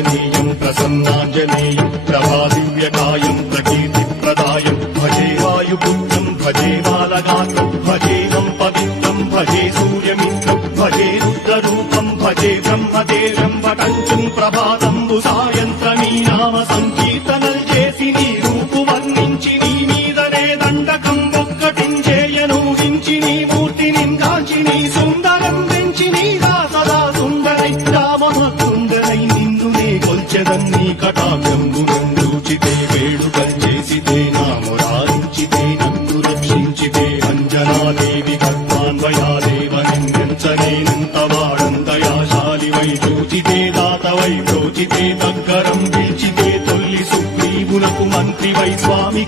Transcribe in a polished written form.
ఆంజనేయం ప్రసన్నాంజనేయం ప్రభాదివ్యకాయం ప్రకీర్తిప్రదాయం భజే వాయుపుత్రం భజే బాలగాత్రం భజేహం పవిత్రం భజే సూర్యమిత్రం భజే రుద్రరూపం భజే బ్రహ్మదేవం వటంచుం ప్రభాతంబు సాయంత్రమీ నామ సంకీర్తనల్ చేసి నీ రూపు వర్ణించి నీ మీదనే దండకం ఒక్కటించేయనూహించి నీ మూర్తిని కాంచి నీ సుందరం పెంచి నీగా సదా సుందరై రామసుందరై నిన్నునే కొల్చెదన్నీ కటాక్షంబునందూచితే వేడుకల్ చేసితే నామురారించితే నన్ను రక్షించితే అంజనాదేవి కర్మాన్వయాదేవ నిన్నెంతనేనంత వాడంతయాశాలి వై చూచితే దాతవై ప్రోచితే దగ్గరం పిలిచితే తొల్లి సుగ్రీవునకు మంత్రి వై స్వామి